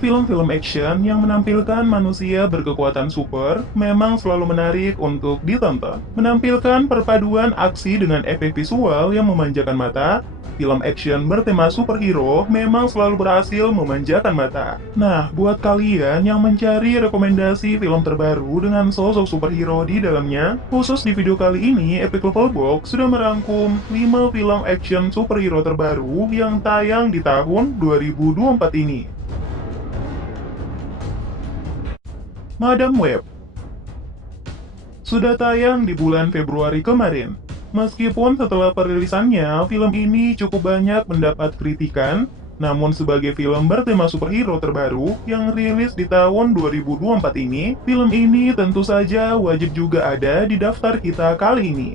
Film-film action yang menampilkan manusia berkekuatan super memang selalu menarik untuk ditonton. Menampilkan perpaduan aksi dengan efek visual yang memanjakan mata, film action bertema superhero memang selalu berhasil memanjakan mata. Nah, buat kalian yang mencari rekomendasi film terbaru dengan sosok superhero di dalamnya, khusus di video kali ini, Epic Level Box sudah merangkum 5 film action superhero terbaru yang tayang di tahun 2024 ini. Madam Web sudah tayang di bulan Februari kemarin. Meskipun setelah perilisannya, film ini cukup banyak mendapat kritikan, namun sebagai film bertema superhero terbaru yang rilis di tahun 2024 ini, film ini tentu saja wajib juga ada di daftar kita kali ini.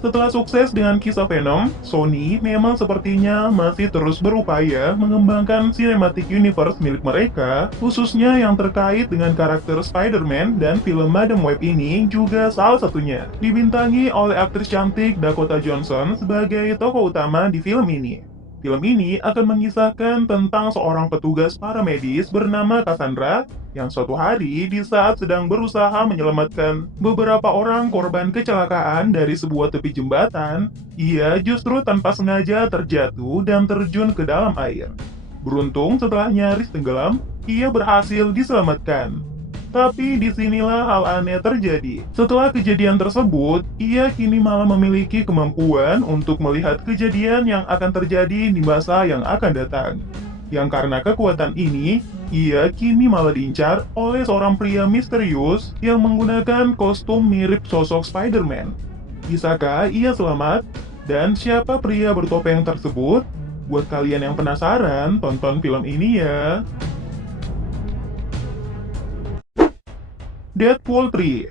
Setelah sukses dengan kisah Venom, Sony memang sepertinya masih terus berupaya mengembangkan cinematic universe milik mereka, khususnya yang terkait dengan karakter Spider-Man, dan film Madam Web ini juga salah satunya. Dibintangi oleh aktris cantik Dakota Johnson sebagai tokoh utama di film ini. Film ini akan mengisahkan tentang seorang petugas paramedis bernama Cassandra yang suatu hari di saat sedang berusaha menyelamatkan beberapa orang korban kecelakaan dari sebuah tepi jembatan, ia justru tanpa sengaja terjatuh dan terjun ke dalam air. Beruntung setelah nyaris tenggelam, ia berhasil diselamatkan. Tapi disinilah hal aneh terjadi. Setelah kejadian tersebut, ia kini malah memiliki kemampuan untuk melihat kejadian yang akan terjadi di masa yang akan datang. Yang karena kekuatan ini, ia kini malah diincar oleh seorang pria misterius yang menggunakan kostum mirip sosok Spider-Man. Bisakah ia selamat? Dan siapa pria bertopeng tersebut? Buat kalian yang penasaran, tonton film ini ya. Deadpool 3.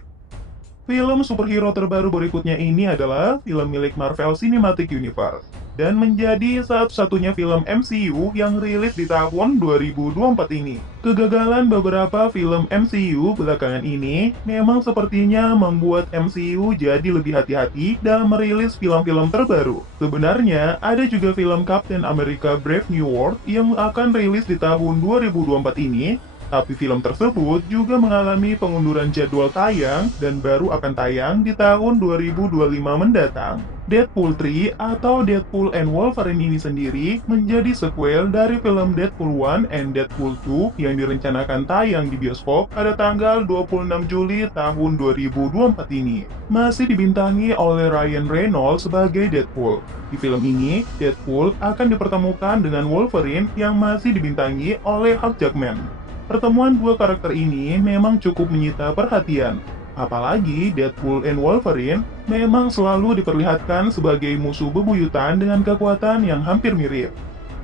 Film superhero terbaru berikutnya ini adalah film milik Marvel Cinematic Universe dan menjadi satu-satunya film MCU yang rilis di tahun 2024 ini. Kegagalan beberapa film MCU belakangan ini memang sepertinya membuat MCU jadi lebih hati-hati dalam merilis film-film terbaru. Sebenarnya, ada juga film Captain America Brave New World yang akan rilis di tahun 2024 ini, tapi film tersebut juga mengalami pengunduran jadwal tayang dan baru akan tayang di tahun 2025 mendatang. Deadpool 3 atau Deadpool and Wolverine ini sendiri menjadi sequel dari film Deadpool 1 and Deadpool 2 yang direncanakan tayang di bioskop pada tanggal 26 Juli tahun 2024 ini. Masih dibintangi oleh Ryan Reynolds sebagai Deadpool. Di film ini, Deadpool akan dipertemukan dengan Wolverine yang masih dibintangi oleh Hugh Jackman. Pertemuan dua karakter ini memang cukup menyita perhatian. Apalagi Deadpool and Wolverine memang selalu diperlihatkan sebagai musuh bebuyutan dengan kekuatan yang hampir mirip.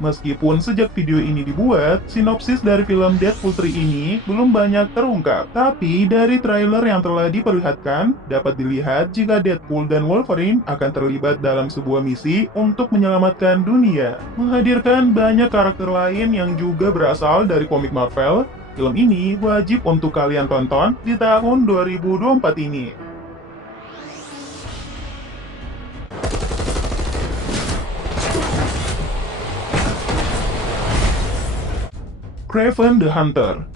Meskipun sejak video ini dibuat, sinopsis dari film Deadpool 3 ini belum banyak terungkap. Tapi dari trailer yang telah diperlihatkan, dapat dilihat jika Deadpool dan Wolverine akan terlibat dalam sebuah misi untuk menyelamatkan dunia. Menghadirkan banyak karakter lain yang juga berasal dari komik Marvel, film ini wajib untuk kalian tonton di tahun 2024 ini. Kraven the Hunter.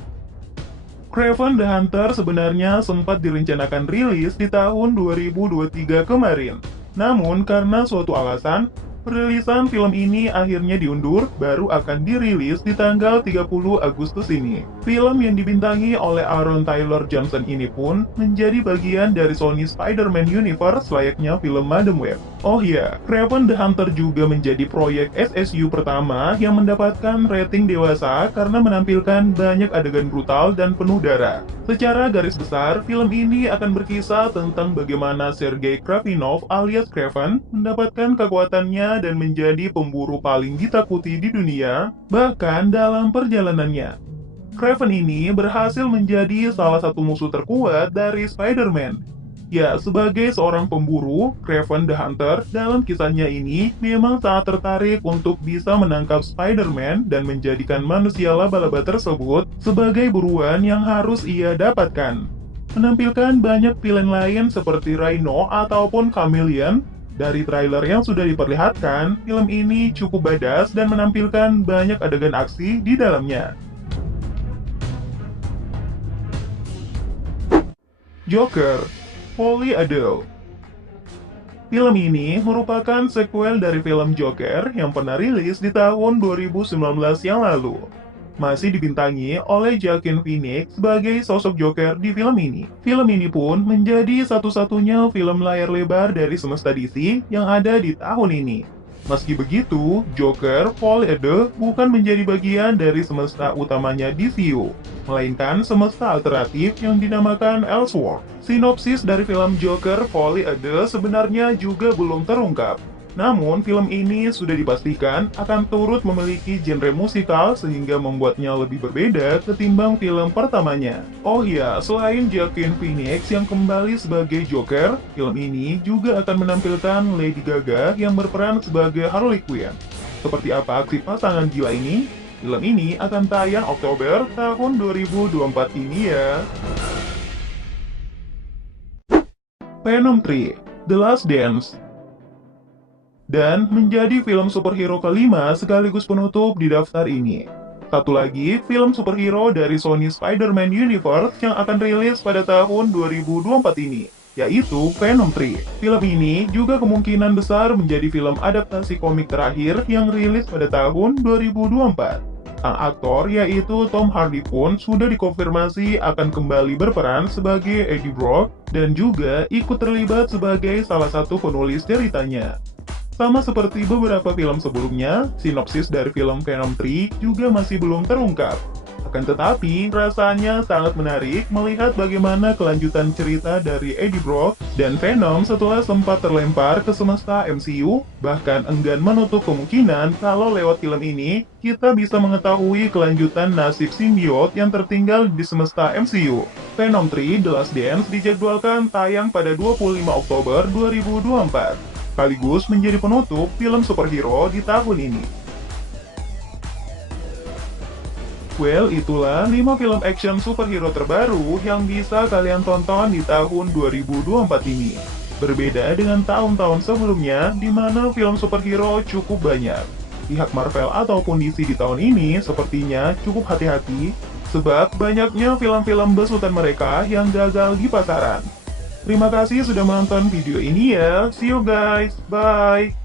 Kraven the Hunter sebenarnya sempat direncanakan rilis di tahun 2023 kemarin. Namun karena suatu alasan, perilisan film ini akhirnya diundur, baru akan dirilis di tanggal 30 Agustus ini. Film yang dibintangi oleh Aaron Taylor Johnson ini pun menjadi bagian dari Sony Spider-Man Universe layaknya film Madam Web. Oh iya, Kraven the Hunter juga menjadi proyek SSU pertama yang mendapatkan rating dewasa karena menampilkan banyak adegan brutal dan penuh darah. Secara garis besar, film ini akan berkisah tentang bagaimana Sergei Kravinov alias Kraven mendapatkan kekuatannya dan menjadi pemburu paling ditakuti di dunia, bahkan dalam perjalanannya. Kraven ini berhasil menjadi salah satu musuh terkuat dari Spider-Man. Ya, sebagai seorang pemburu, Kraven the Hunter dalam kisahnya ini memang sangat tertarik untuk bisa menangkap Spider-Man dan menjadikan manusia laba-laba tersebut sebagai buruan yang harus ia dapatkan. Menampilkan banyak villain lain seperti Rhino ataupun Chameleon. Dari trailer yang sudah diperlihatkan, film ini cukup badass dan menampilkan banyak adegan aksi di dalamnya. Joker, Holy Adele. Film ini merupakan sequel dari film Joker yang pernah rilis di tahun 2019 yang lalu. Masih dibintangi oleh Joaquin Phoenix sebagai sosok Joker di film ini. Film ini pun menjadi satu-satunya film layar lebar dari semesta DC yang ada di tahun ini. Meski begitu, Joker Holy Adele bukan menjadi bagian dari semesta utamanya DCU, melainkan semesta alternatif yang dinamakan Elseworld. Sinopsis dari film Joker Holy Adele sebenarnya juga belum terungkap. Namun, film ini sudah dipastikan akan turut memiliki genre musikal sehingga membuatnya lebih berbeda ketimbang film pertamanya. Oh iya, selain Joaquin Phoenix yang kembali sebagai Joker, film ini juga akan menampilkan Lady Gaga yang berperan sebagai Harley Quinn. Seperti apa aksi pasangan gila ini? Film ini akan tayang Oktober tahun 2024 ini ya. Venom 3: The Last Dance, dan menjadi film superhero kelima sekaligus penutup di daftar ini. Satu lagi, film superhero dari Sony Spider-Man Universe yang akan rilis pada tahun 2024 ini, yaitu Venom 3. Film ini juga kemungkinan besar menjadi film adaptasi komik terakhir yang rilis pada tahun 2024. Sang aktor yaitu Tom Hardy pun sudah dikonfirmasi akan kembali berperan sebagai Eddie Brock dan juga ikut terlibat sebagai salah satu penulis ceritanya. Sama seperti beberapa film sebelumnya, sinopsis dari film Venom 3 juga masih belum terungkap. Akan tetapi, rasanya sangat menarik melihat bagaimana kelanjutan cerita dari Eddie Brock dan Venom setelah sempat terlempar ke semesta MCU, bahkan enggan menutup kemungkinan kalau lewat film ini, kita bisa mengetahui kelanjutan nasib simbiot yang tertinggal di semesta MCU. Venom 3: The Last Dance dijadwalkan tayang pada 25 Oktober 2024. Sekaligus menjadi penutup film superhero di tahun ini. Well, itulah 5 film action superhero terbaru yang bisa kalian tonton di tahun 2024 ini. Berbeda dengan tahun-tahun sebelumnya, di mana film superhero cukup banyak. Pihak Marvel ataupun DC di tahun ini sepertinya cukup hati-hati, sebab banyaknya film-film besutan mereka yang gagal di pasaran. Terima kasih sudah menonton video ini ya. See you guys. Bye.